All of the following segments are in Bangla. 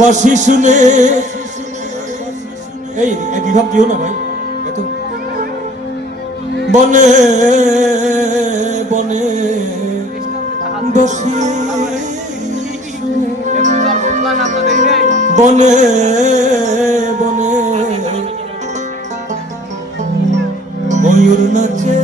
বাসি শুনে। এই ভাব দিও না ভাই, এত। বনে বনে বসি। বনে বনে। ময়ূর নাচে।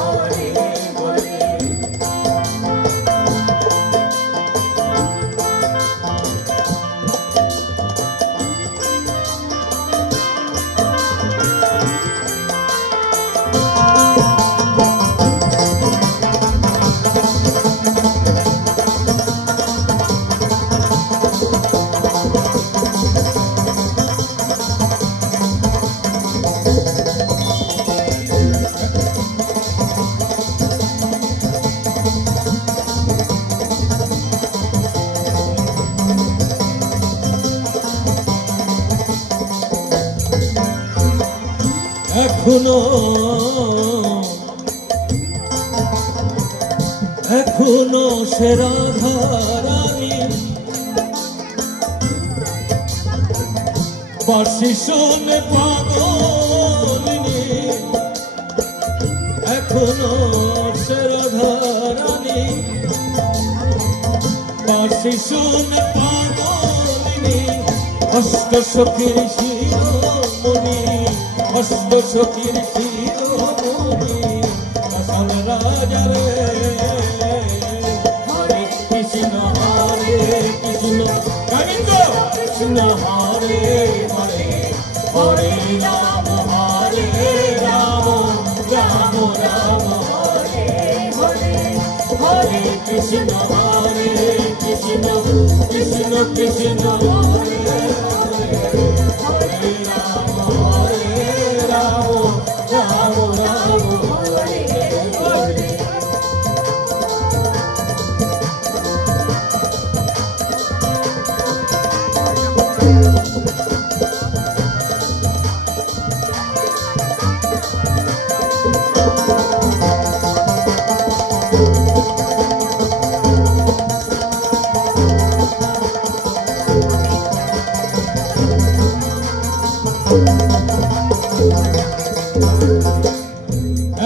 এখনও এখনও সে রাধারানী বাসি শুনে পাগলিনী এখনও সে রাধারানী বাসি শুনে অষ্ট শিরোমণি অষ্ট সখীর শিরোমণি আসল রাজা রে। হরে কৃষ্ণ হরে কৃষ্ণ, গোবিন্দ কৃষ্ণ, হরে হরে। হরে রাম হরে রাম রাম রাম, হরে হরে। হরে কৃষ্ণ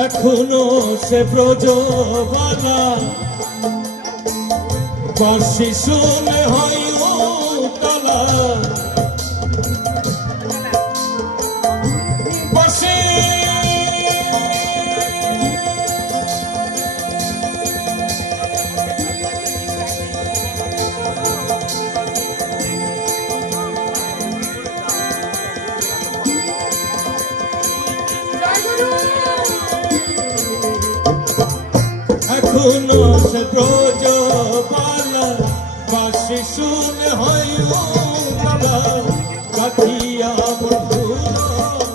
এখনও সে ব্রজবালা। বাসি শুনে হয় তালা বাসি।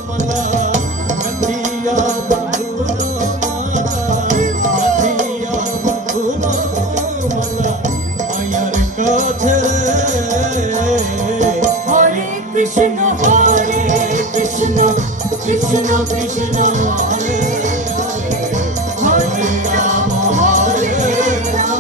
মালা কাঠিয়া বন্ধুর মালা আয়ার কাছে। হরে কৃষ্ণ হরে কৃষ্ণ কৃষ্ণ কৃষ্ণ হরে। হরে রাম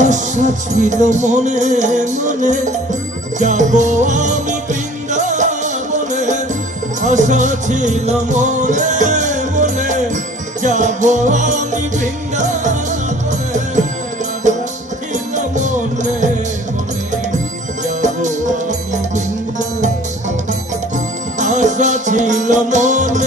আশা ছিল মনে মনে, যাব আমি বৃন্দাবনে। আশা ছিল মনে মনে, যাব আমি বৃন্দাবনে। মনে যাব আমি বৃন্দাবনে। আশা ছিল মনে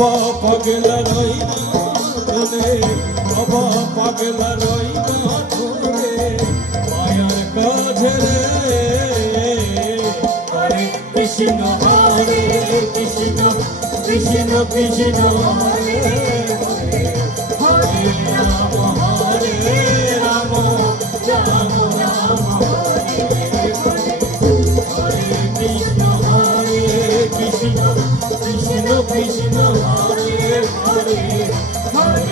অবা পাগলা রই ধনে অবা পাগলা রই ধনে মায়ার কাছে হরে কৃষ্ণ হরে কৃষ্ণ কৃষ্ণ কৃষ্ণ, হরে হরে। রাম হরে রাম রাম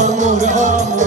হরে হরে রাম রাম হরে